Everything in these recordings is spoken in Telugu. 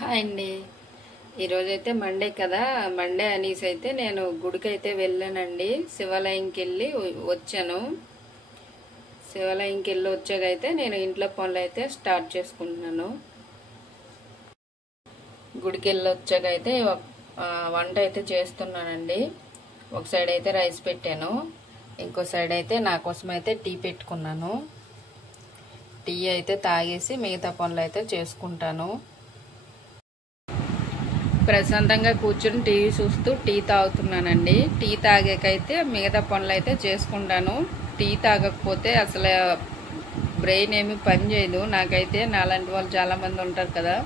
హాయ్ అండి. ఈరోజైతే మండే కదా, మండే అనేసి అయితే నేను గుడికైతే వెళ్ళానండి. శివాలయంకి వెళ్ళి వచ్చాను. శివాలయంకి వెళ్ళి వచ్చాకైతే నేను ఇంట్లో పనులు అయితే స్టార్ట్ చేసుకుంటున్నాను. గుడికి వెళ్ళి వచ్చాకైతే వంట అయితే చేస్తున్నానండి. ఒక సైడ్ అయితే రైస్ పెట్టాను, ఇంకో సైడ్ అయితే నా కోసం అయితే టీ పెట్టుకున్నాను. టీ అయితే తాగేసి మిగతా పనులు అయితే చేసుకుంటాను. ప్రశాంతంగా కూర్చొని టీవీ చూస్తూ టీ తాగుతున్నానండి. టీ తాగాకైతే మిగతా పనులు అయితే చేసుకుంటాను. టీ తాగకపోతే అసలు బ్రెయిన్ ఏమి పని చేయదు. నాకైతే నాలాంటి వాళ్ళు చాలామంది ఉంటారు కదా,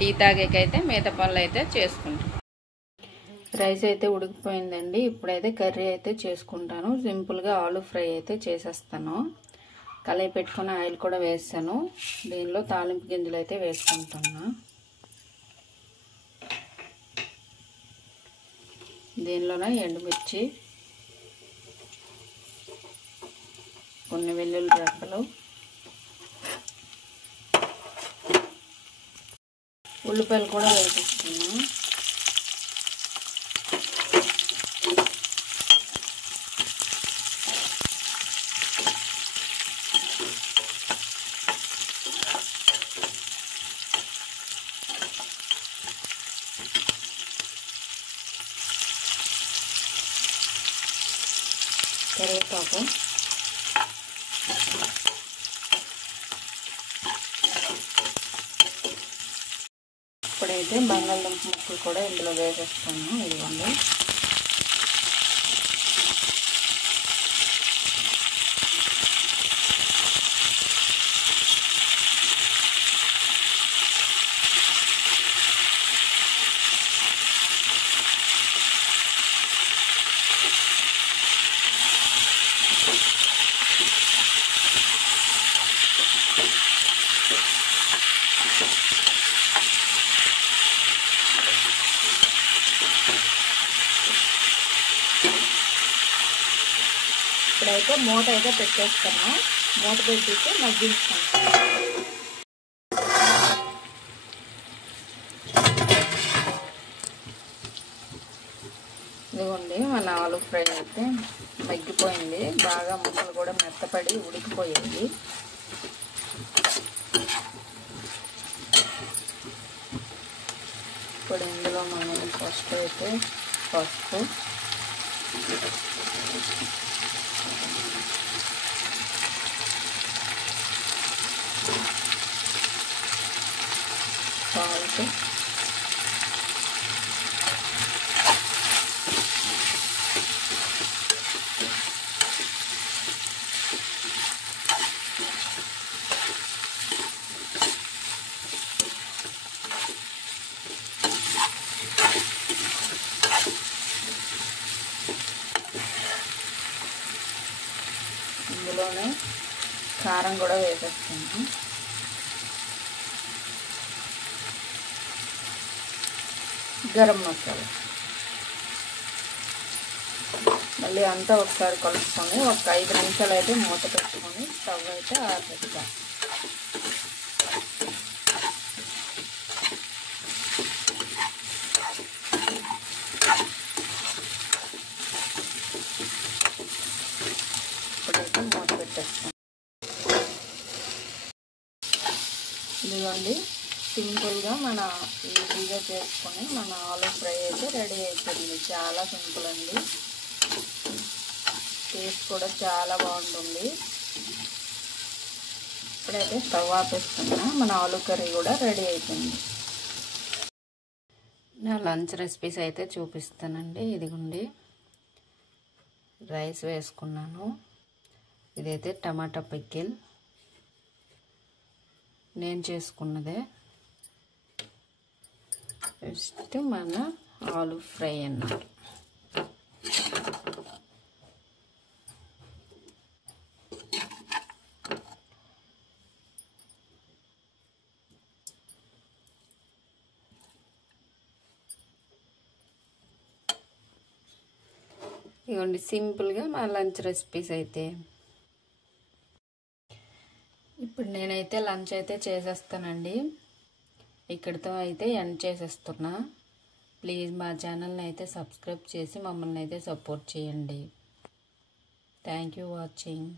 టీ తాగాకైతే మిగతా పనులు అయితే చేసుకుంటాను. రైస్ అయితే ఉడికిపోయిందండి. ఇప్పుడైతే కర్రీ అయితే చేసుకుంటాను. సింపుల్గా ఆలు ఫ్రై అయితే చేసేస్తాను. కళాయి పెట్టుకుని ఆయిల్ కూడా వేసాను. దీనిలో తాలింపు గింజలు అయితే వేసుకుంటున్నా. దీనిలోనే ఎండుమిర్చి, కొన్ని వెల్లుల్లి రెక్కలు, ఉల్లిపాయలు కూడా వేసేస్తున్నా. కరివేపాకు, ఇప్పుడైతే బంగాళదుంప ముక్కలు కూడా ఇందులో వేసేస్తాను. ఇదిగోండి. ఇప్పుడైతే మూత అయితే పెట్టేస్తాను. మూత పెట్టేసి మగ్గించుతాను. ఇదిగోండి, మన ఆలు ఫ్రై అయితే మగ్గిపోయింది. బాగా ముక్కలు కూడా మెత్తపడి ఉడికిపోయాయి. ఇప్పుడు ఇందులో మనం ఫస్ట్ అయితే పసుపు, సాల్ట్, ఇందులోనే కారం కూడా వేసేస్తాను. గరం మసాలా, మళ్ళీ అంతా ఒకసారి కలుపుకొని ఒక 5 నిమిషాలు అయితే మూత పెట్టుకొని స్టవ్ అయితే ఆరబెడతాం. ఇప్పుడైతే మూత పెట్టేస్తాం. ఇదిగోండి, సింపుల్గా మన ఈజీగా చేసుకొని మన ఆలు ఫ్రై అయితే రెడీ అయిపోయింది. చాలా సింపుల్ అండి. టేస్ట్ కూడా చాలా బాగుంటుంది. ఇప్పుడైతే స్టవ్ ఆపేస్తున్నా. మన ఆలు కర్రీ కూడా రెడీ అయిపోయింది. నా లంచ్ రెసిపీస్ అయితే చూపిస్తానండి. ఇదిగోండి, రైస్ వేసుకున్నాను. ఇదైతే టమాటా పికిల్ నేను చేసుకున్నదే. నెక్స్ట్ మన ఆలు ఫ్రై అన్నమాట. ఇవ్వండి, సింపుల్గా మా లంచ్ రెసిపీస్ అయితే. ఇప్పుడు నేనైతే లంచ్ అయితే చేసేస్తానండి. ఇక్కడితో అయితే ఎండ్ చేసేస్తున్నా. ప్లీజ్ మా ఛానల్ని అయితే సబ్స్క్రైబ్ చేసి మమ్మల్ని అయితే సపోర్ట్ చేయండి. Thank you watching.